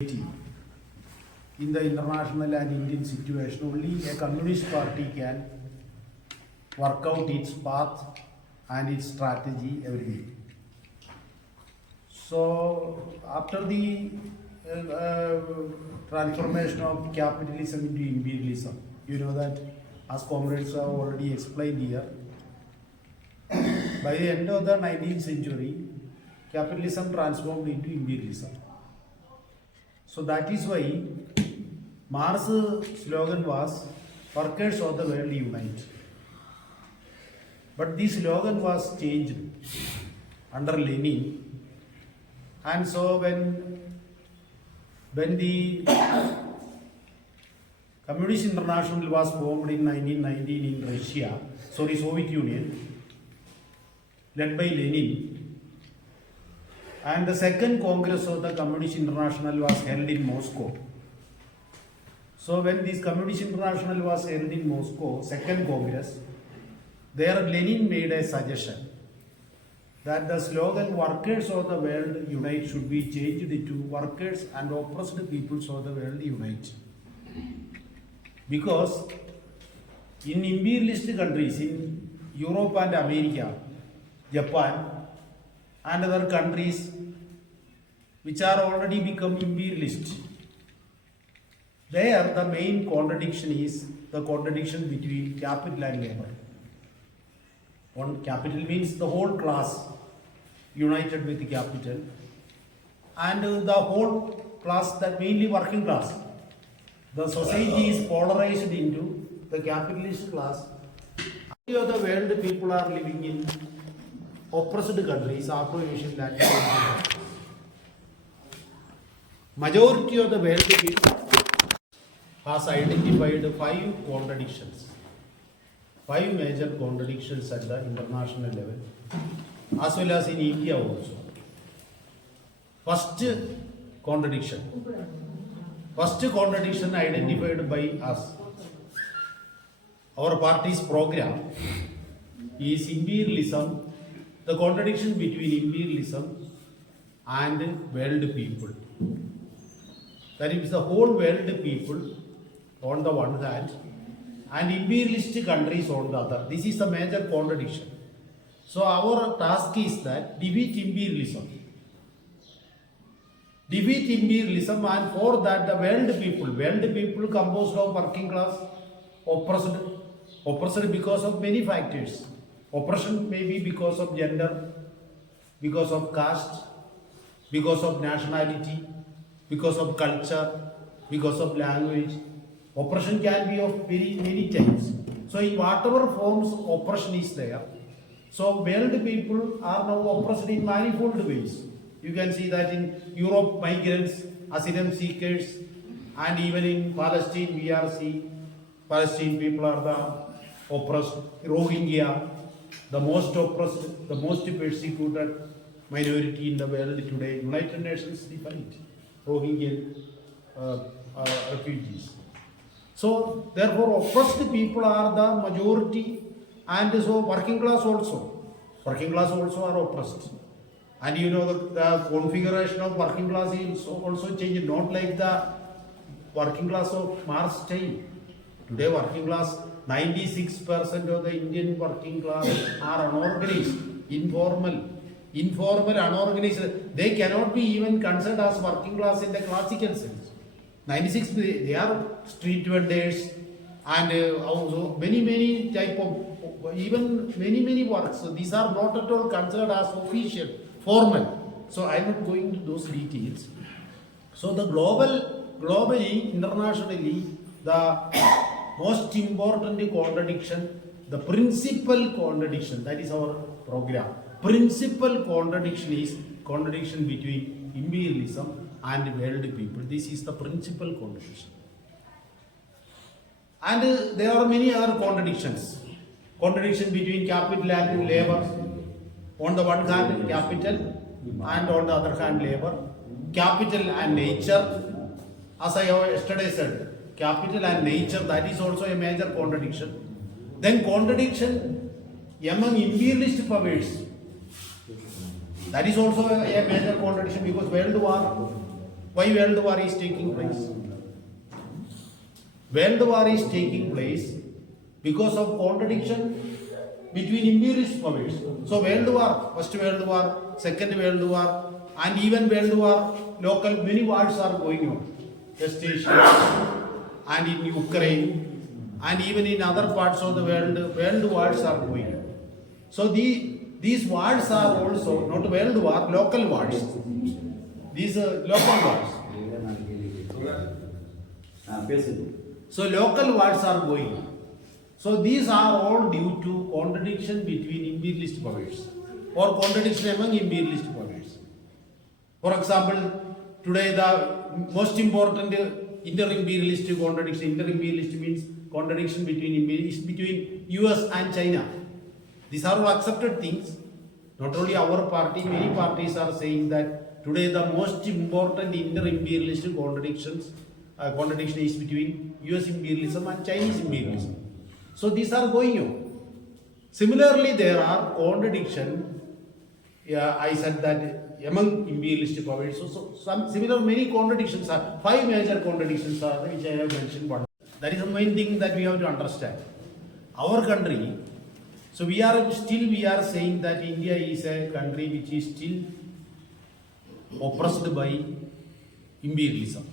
in the international and Indian situation, only a communist party can work out its path and its strategy every day. So, after the transformation of capitalism into imperialism, you know that, as comrades have already explained here, by the end of the 19th century, capitalism transformed into imperialism. So that is why Marx's slogan was, "Workers of the world unite." But this slogan was changed under Lenin, and so when the Communist International was formed in 1919 in Russia, Soviet Union, led by Lenin, and the second Congress of the Communist International was held in Moscow. So when this Communist International was held in Moscow, second Congress, there Lenin made a suggestion that the slogan "Workers of the world unite" should be changed to "Workers and oppressed peoples of the world unite." Because in imperialist countries, in Europe and America, Japan, and other countries which are already become imperialist, there the main contradiction is the contradiction between capital and labor. One, capital means the whole class united with the capital, and the whole class, that mainly working class. The society is polarized into the capitalist class. Many of the world people are living in oppressed countries, Afro-Asian language. Majority of the world people has identified 5 contradictions, 5 major contradictions at the international level, as well as in India also. First contradiction identified by us, our party's program, is imperialism. The contradiction between imperialism and world people. That is the whole world people on the one hand and imperialist countries on the other. This is the major contradiction. So our task is that defeat imperialism, and for that the world people composed of working class, oppressed because of many factors. Oppression may be because of gender, because of caste, because of nationality, because of culture, because of language. Oppression can be of many types. So in whatever forms oppression is there, so world people are now oppressed in manifold ways. You can see that in Europe, migrants, asylum seekers, and even in Palestine, we are seeing Palestine people are the oppressed. Rohingya, the most oppressed, the most persecuted minority in the world today. United Nations defined Rohingya refugees. So therefore oppressed people are the majority, and so working class also are oppressed. And you know the configuration of working class is also changed, not like the working class of Marx's time. Today working class, 96% of the Indian working class are unorganized, informal, unorganized. They cannot be even considered as working class in the classical sense. 96, they are street vendors and also many type of, even many works. So these are not at all considered as official, formal. So I am not going into those details. So the globally, internationally, the most important contradiction, the principal contradiction, that is our program. Principal contradiction is contradiction between imperialism and world people. This is the principal contradiction. And there are many other contradictions. Contradiction between capital and labor. On the one hand, capital, and on the other hand, labor. Capital and nature. As I yesterday said, capital and nature, that is also a major contradiction. Then contradiction among imperialist powers. That is also a major contradiction, because World War Why world war is taking place? World war is taking place because of contradiction between imperialist powers. So world war, first world war, second world war, and even world war, local many wars are going on. West Asia and in Ukraine and even in other parts of the world wars are going on. So these wars are also not world war, local wars. These are local wars. So local wars are going on. So these are all due to contradiction between imperialist powers or contradiction among imperialist powers. For example, today the most important inter-imperialist contradiction, inter-imperialist means contradiction between US and China. These are all accepted things. Not only our party, many parties are saying that today the most important inter-imperialist contradiction is between US imperialism and Chinese imperialism. So these are going on. Similarly, there are contradiction. I said that among imperialist powers. So some similar many contradictions are 5 major contradictions are which I have mentioned. One. That is the main thing that we have to understand. Our country. So we are saying that India is a country which is still oppressed by imperialism.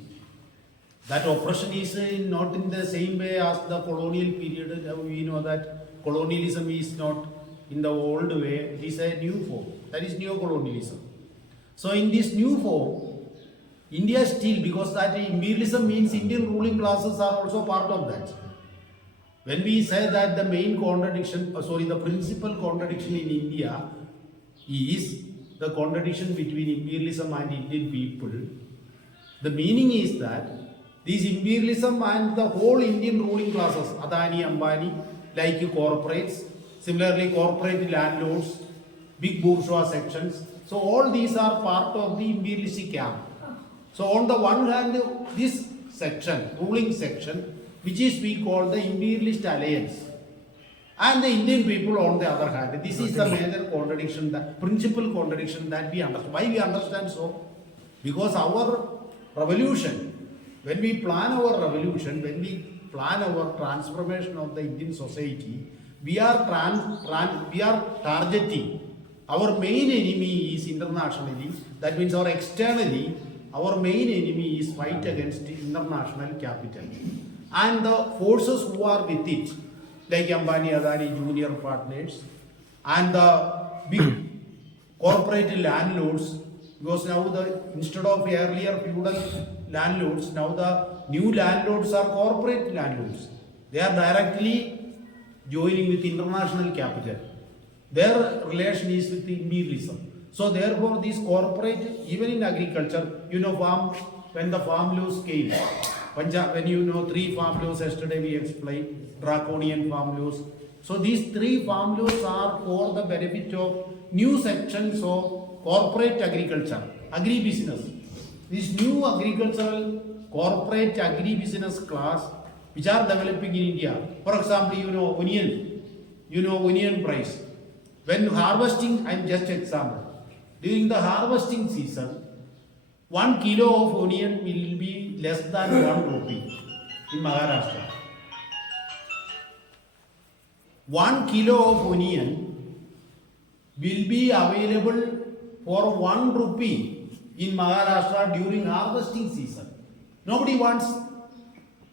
That oppression is not in the same way as the colonial period. We know that colonialism is not in the old way. It is a new form. That is neo-colonialism. So in this new form, India still, because that imperialism means Indian ruling classes are also part of that. When we say that the main contradiction, the principal contradiction in India is the contradiction between imperialism and Indian people, the meaning is that this imperialism and the whole Indian ruling classes, Adani, Ambani, like corporates, similarly corporate landlords, big bourgeois sections. So all these are part of the imperialistic camp. So on the one hand, this section, ruling section, which is we call the imperialist alliance, and the Indian people on the other hand. This is the major contradiction, the principal contradiction that we understand. Why we understand so? Because our revolution, when we plan our revolution, when we plan our transformation of the Indian society, we are targeting. Our main enemy is internationally. That means our externally, our main enemy is fight against international capital. And the forces who are with it, like Ambani, Adani, junior partners, and the big corporate landlords, because now instead of earlier feudal landlords, now the new landlords are corporate landlords. They are directly joining with international capital. Their relation is with the imperialism. So therefore, these corporate, even in agriculture, when the farm laws came, when 3 farm laws yesterday we explained, draconian farm laws. So these 3 farm laws are for the benefit of new sections of corporate agriculture, agribusiness. This new agricultural corporate agribusiness class which are developing in India. For example, onion price. When harvesting, I'm just example. During the harvesting season, 1 kilo of onion will be less than 1 rupee in Maharashtra. 1 kilo of onion will be available for 1 rupee in Maharashtra during harvesting season. Nobody wants,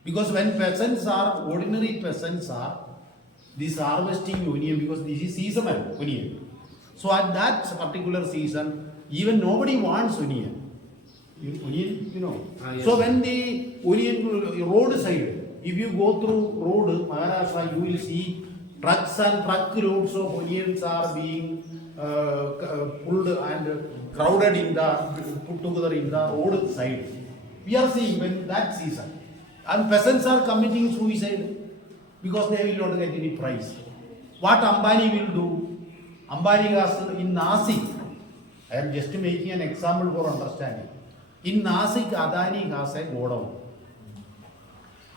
because when ordinary peasants are this harvesting onion, because this is seasonal onion. So at that particular season, even nobody wants onion. Yes. So when the onion road side, if you go through road Maharashtra, you will see trucks and truck loads of onions are being pulled and crowded put together in the road side. We are seeing when that season, and peasants are committing suicide because they will not get any price. What Ambani will do? Ambani has in Nasik. I am just making an example for understanding. In Nasik, Adani has a godown.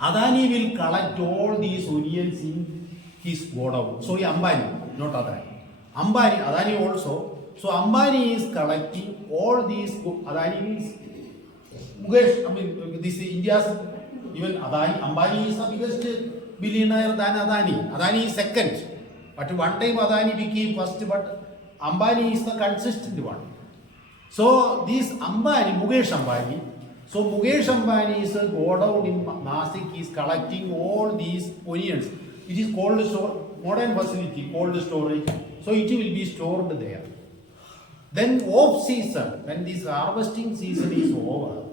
Adani will collect all these onions in his godown. So Ambani, not Adani. Adani also. So Ambani is collecting all these. Adani means Mukesh, I mean, this India's, even Adani, Ambani is the biggest billionaire than Adani. Adani is second. But one time Adani became first, but Ambani is the consistent one. So this Ambani, Mukesh Ambani, so Mukesh Ambani is a go down in Nasik, is collecting all these onions. It is cold store, modern facility, cold storage. So it will be stored there. Then off season, when this harvesting season is over,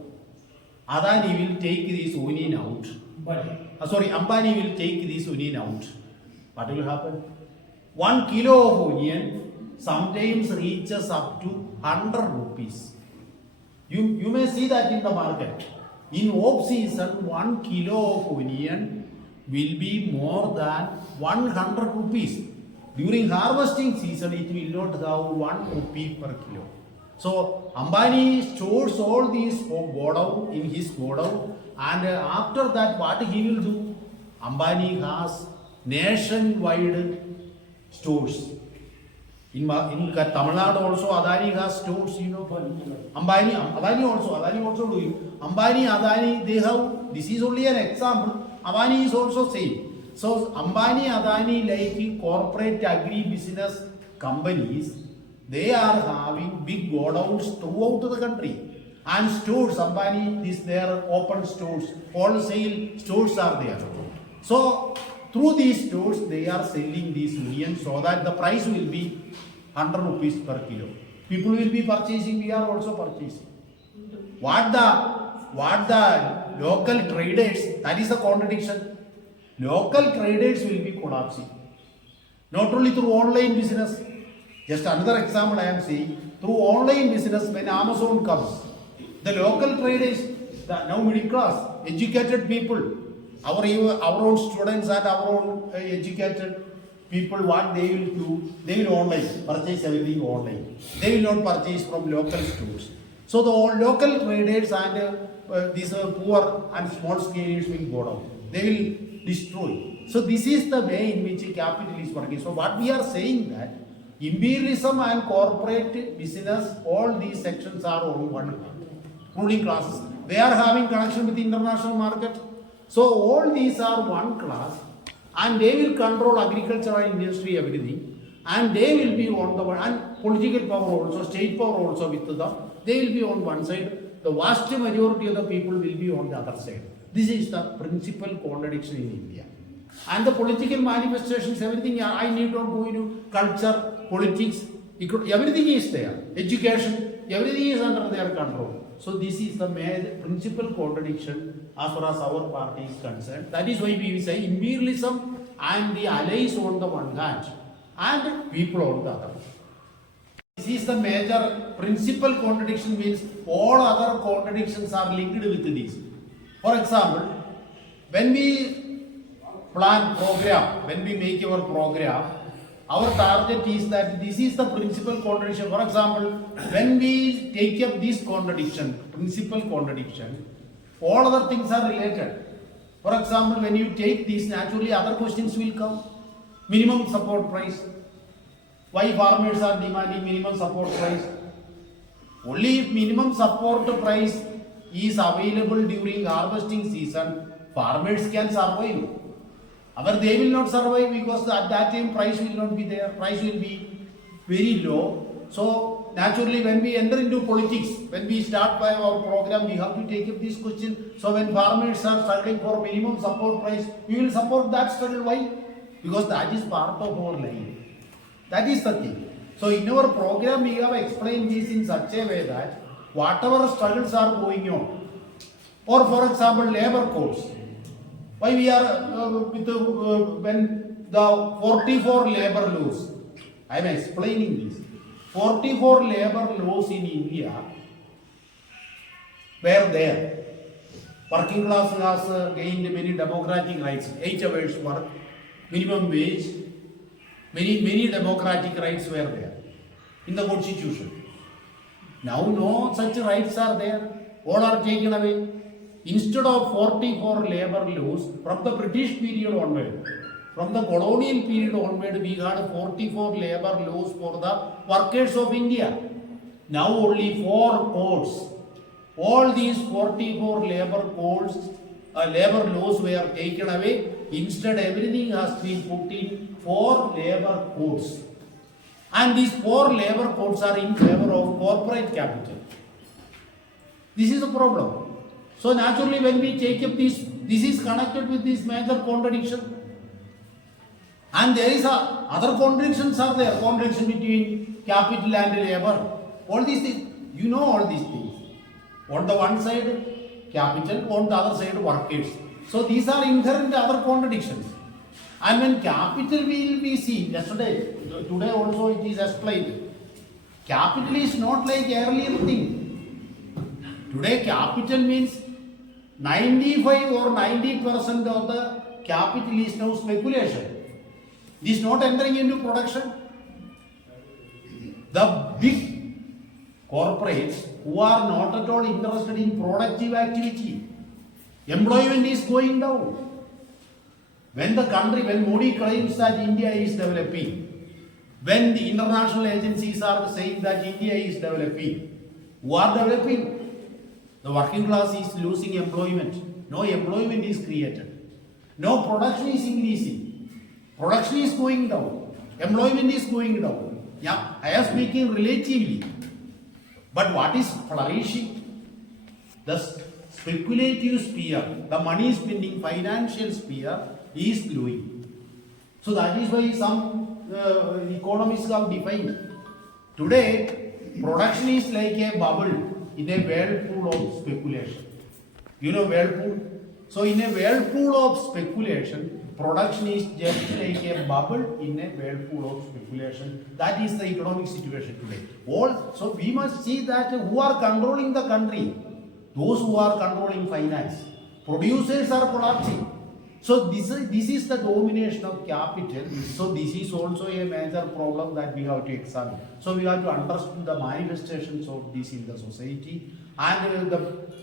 Adani will take this onion out. Ambani will take this onion out. What will happen? 1 kilo of onion sometimes reaches up to 100 rupees. You may see that in the market. In off season, 1 kilo of onion will be more than 100 rupees. During harvesting season, it will not have 1 rupee per kilo. So Ambani stores all these godown in his godown, and after that, what he will do? Ambani has nationwide stores. In Tamil Nadu also, Adani has stores. You know, Adani also doing. Ambani, Adani, they have. This is only an example. Adani is also same. So Ambani, Adani, like corporate agri-business companies, they are having big godowns throughout the country. And stores, Ambani, their open stores, wholesale stores are there. So through these stores, they are selling these onions so that the price will be 100 rupees per kilo. People will be purchasing, we are also purchasing. What the local traders, that is a contradiction. Local traders will be collapsing. Not only through online business. Just another example I am saying. Through online business, when Amazon comes, the local traders, the now middle class, educated people, our own students and our own educated people, what they will do, they will online, purchase everything online. They will not purchase from local stores. So the local traders and these poor and small scalers will go down. They will destroy. So this is the way in which capital is working. So what we are saying that imperialism and corporate business, all these sections are on one ruling classes. They are having connection with the international market. So all these are one class, and they will control agriculture and industry, everything, and they will be on the one, and political power also, state power also with them. They will be on one side. The vast majority of the people will be on the other side. This is the principal contradiction in India. And the political manifestations, everything, I need not go into culture, politics, everything is there. Education, everything is under their control. So this is the principal contradiction as far as our party is concerned. That is why we say imperialism and the allies on the one hand and people on the other. This is the major principal contradiction, means all other contradictions are linked with this. For example, when we plan program, when we make our program, our target is that this is the principal contradiction. For example, when we take up this contradiction, principal contradiction, all other things are related. For example, when you take this, naturally other questions will come. Minimum support price. Why farmers are demanding minimum support price? Only if minimum support price is available during harvesting season, farmers can survive. However, they will not survive because at that time price will not be there. Price will be very low. So naturally, when we enter into politics, when we start by our program, we have to take up this question. So when farmers are struggling for minimum support price, we will support that struggle. Why? Because that is part of our life. That is the thing. So in our program, we have explained this in such a way that whatever struggles are going on, or for example, labor codes. Why we are when the 44 labor laws, I am explaining this. 44 labor laws in India were there. Working class has gained many democratic rights. 8 hours work, minimum wage, many democratic rights were there in the constitution. Now no such rights are there. All are taken away. Instead of 44 labor laws from the British period onward, from the colonial period onward, we had 44 labor laws for the workers of India. Now only 4 codes All these 44 labor laws were taken away. Instead, everything has been put in 4 labor codes. And these 4 labor codes are in favor of corporate capital. This is the problem. So naturally, when we take up this is connected with this major contradiction. And there is other contradictions are there. Contradiction between capital and labor. All these things, you know all these things. On the one side, capital, on the other side, workers. So these are inherent other contradictions. And when capital will be seen, today also it is explained. Capital is not like earlier thing. Today capital means 95 or 90% of the capital is now speculation. It is not entering into production. The big corporates who are not at all interested in productive activity, employment is going down. When Modi claims that India is developing, when the international agencies are saying that India is developing, who are developing? The working class is losing employment. No employment is created. No production is increasing. Production is going down. Employment is going down. Yeah, I am speaking relatively. But what is flourishing? The speculative sphere, the money spending financial sphere is growing. So that is why some economists have defined. Today, production is like a bubble in a whirlpool of speculation. You know whirlpool? So in a whirlpool of speculation, production is just like a bubble in a whirlpool of speculation. That is the economic situation today. So we must see that who are controlling the country? Those who are controlling finance. Producers are collapsing. So this is the domination of capital. So this is also a major problem that we have to examine. So we have to understand the manifestations of this in the society. And the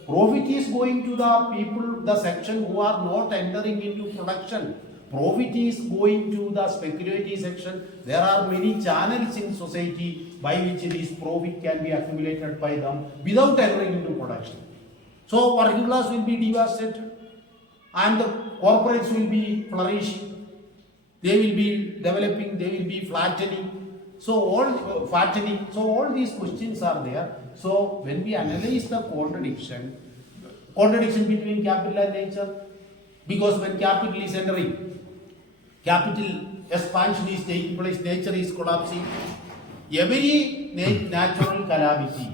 profit is going to the people, the section who are not entering into production. Profit is going to the speculative section. There are many channels in society by which this profit can be accumulated by them without entering into production. So working class will be devastated and the corporates will be flourishing. They will be developing, they will be flattening. So all these questions are there. So when we analyze the contradiction between capital and nature, because when capital is entering, capital expansion is taking place, nature is collapsing. Every natural calamity,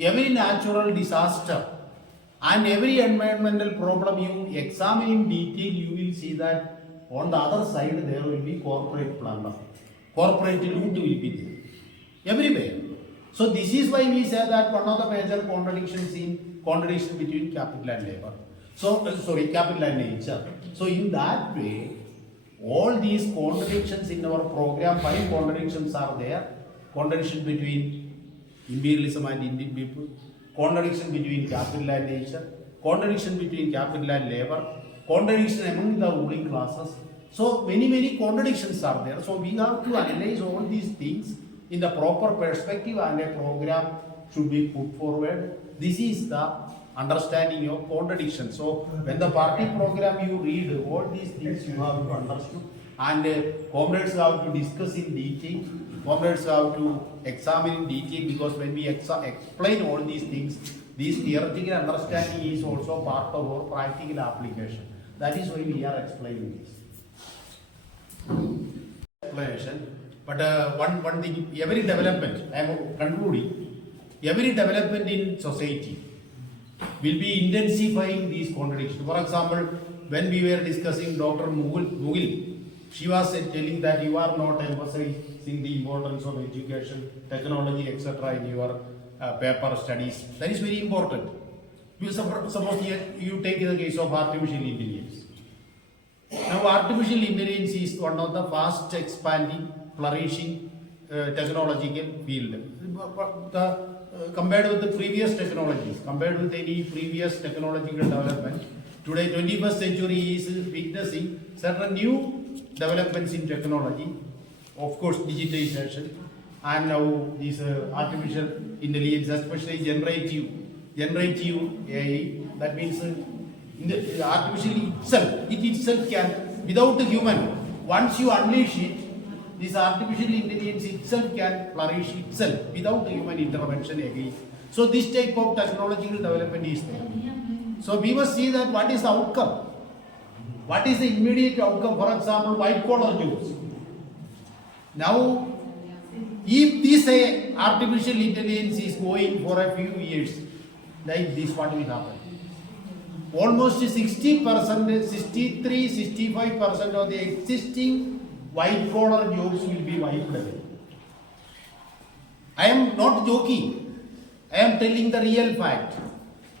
every natural disaster, and every environmental problem you examine in detail, you will see that on the other side there will be corporate plunder. Corporate loot will be there. Everywhere. So this is why we say that one of the major contradiction between capital and labor. Capital and nature. So in that way, all these contradictions in our program, 5 contradictions are there. Contradiction between imperialism and Indian people, contradiction between capital and nature, contradiction between capital and labor, contradiction among the ruling classes. So many contradictions are there. So we have to analyze all these things in the proper perspective and a program should be put forward. This is the understanding of contradiction. So when the party program you read, all these things you have to understand and comrades have to discuss in detail. Comrades have to examine in detail because when we explain all these things, this theoretical understanding is also part of our practical application. That is why we are explaining this. Explanation. But one thing, every development, I am concluding, every development in society will be intensifying these contradictions. For example, when we were discussing Dr. Mughal, she was telling that you are not emphasizing the importance of education, technology, etc. in your paper studies. That is very important. Suppose you take the case of artificial intelligence. Now, artificial intelligence is one of the fast expanding, flourishing technological field. Compared with the previous technologies, compared with any previous technological development, today 21st century is witnessing certain new developments in technology, of course digitization, and now this artificial intelligence, especially generative generative AI, that means the artificial itself, it itself can, without a human, once you unleash it, this artificial intelligence itself can flourish itself without human intervention again. So this type of technological development is there. So we must see that what is the outcome. What is the immediate outcome? For example, white collar jobs. Now, if this artificial intelligence is going for a few years, like this, what will happen? Almost 60%, 63, 65% of the existing white collar jobs will be wiped away. I am not joking. I am telling the real fact.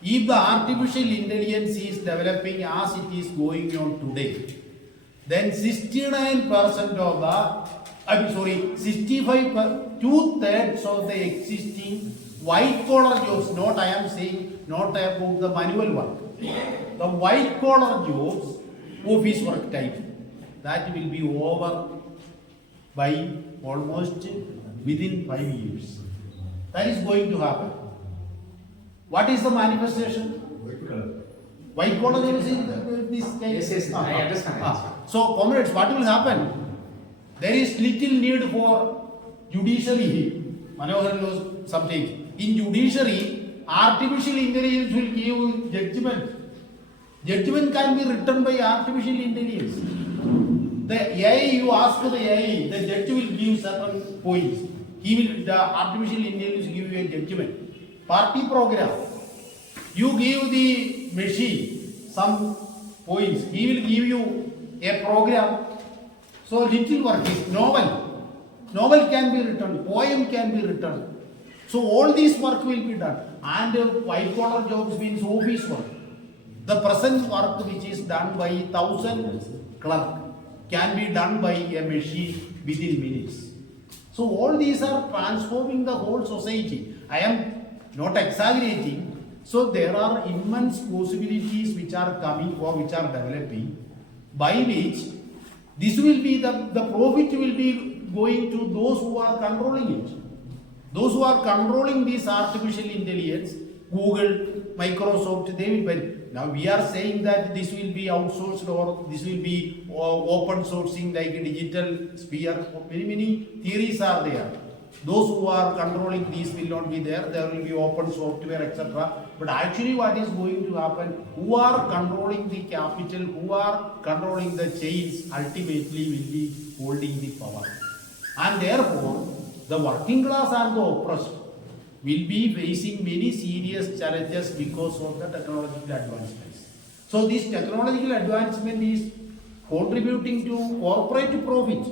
If the artificial intelligence is developing as it is going on today, then 69% of the, 65, 2/3 of the existing white collar jobs, not I am saying, not about the manual work, the white collar jobs, office work type, that will be over by almost within 5 years. That is going to happen. What is the manifestation? White collar jobs in this case. Yes, I understand. So, comrades, what will happen? There is little need for judiciary. Manohar knows something. In judiciary, artificial intelligence will give judgment. Judgment can be written by artificial intelligence. The AI, you ask the AI, the judge will give certain points. The artificial intelligence will give you a judgment. Party program, you give the machine some points, he will give you a program. So little work is novel. Novel can be written, poem can be written. So all this work will be done. And white collar jobs means office work. The present work which is done by 1,000 clerk can be done by a machine within minutes. So all these are transforming the whole society. I am not exaggerating. So there are immense possibilities which are coming or which are developing, by which this will be the profit will be going to those who are controlling it. Those who are controlling this artificial intelligence, Google, Microsoft, they will benefit. Now we are saying that this will be outsourced or this will be open sourcing like a digital sphere. Many theories are there. Those who are controlling these will not be there. There will be open software, etc. But actually what is going to happen, who are controlling the capital, who are controlling the chains, ultimately will be holding the power. And therefore, the working class and the oppressed will be facing many serious challenges because of the technological advancements. So this technological advancement is contributing to corporate profit,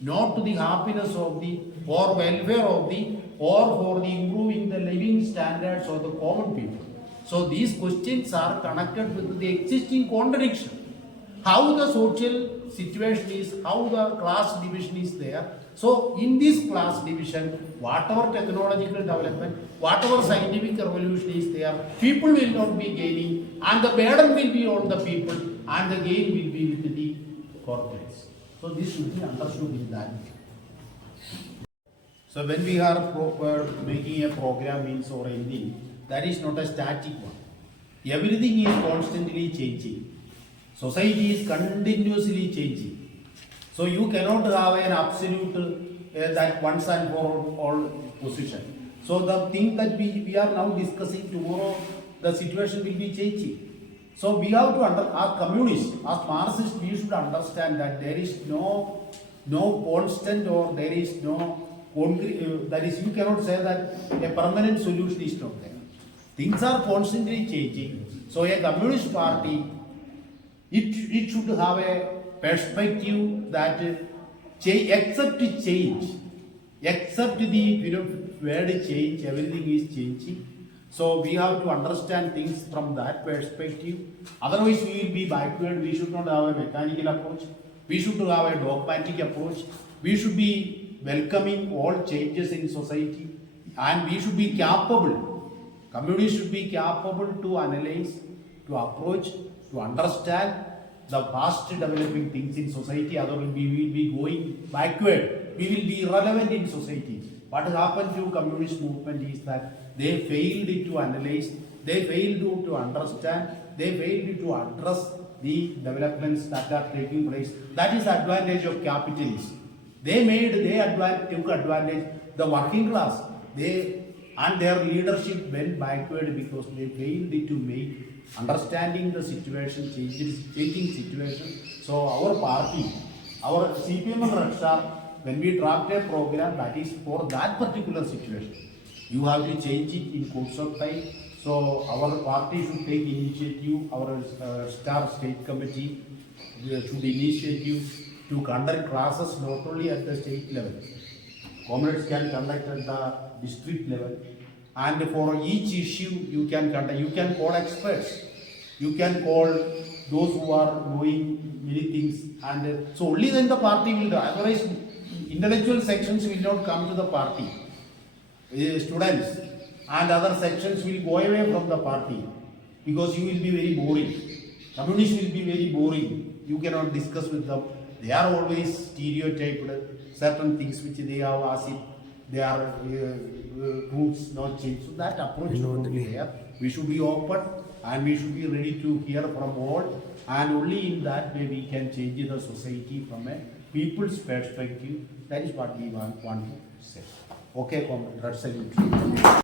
not to the happiness of the or welfare of the or for the improving the living standards of the common people. So these questions are connected with the existing contradiction. How the social situation is, how the class division is there. So in this class division, whatever technological development, whatever scientific revolution is there, people will not be gaining and the burden will be on the people and the gain will be with the corporates. So this should be understood in that. So when we are making a program means or anything, that is not a static one. Everything is constantly changing. Society is continuously changing. So you cannot have an absolute that once and for all position. So the thing that we are now discussing, tomorrow the situation will be changing. So we have to as communists, as Marxists, we should understand that there is no constant or there is no concrete, that is, you cannot say that a permanent solution is not there. Things are constantly changing. So a communist party, it should have a perspective that accept change, accept the word change, everything is changing. So we have to understand things from that perspective. Otherwise we will be backward. We should not have a mechanical approach. We should have a dogmatic approach. We should be welcoming all changes in society and we should be capable. Communists should be capable to analyze, to approach, to understand the fast developing things in society. Otherwise we will be going backward. We will be irrelevant in society. What happened to communist movement is that they failed to analyze, they failed to understand, they failed to address the developments that are taking place. That is the advantage of capitalism. Took advantage, the working class, and their leadership went backward because they failed to make understanding the situation, changing situation. So our party, our CPM and Raksha, when we draft a program that is for that particular situation, you have to change it in course of time. So our party should take initiative, our star state committee should initiative to conduct classes not only at the state level. Comrades can conduct at the district level, and for each issue you can call experts, you can call those who are knowing many things, and so only then the party will do. Otherwise, intellectual sections will not come to the party. Students and other sections will go away from the party because you will be very boring. Communists will be very boring. You cannot discuss with them. They are always stereotyped, certain things which they have as if they are roots not changed. So that approach should not be there. We should be open and we should be ready to hear from all, and only in that way we can change the society from a people's perspective. That is what we want to say. Okay, comrades, salute.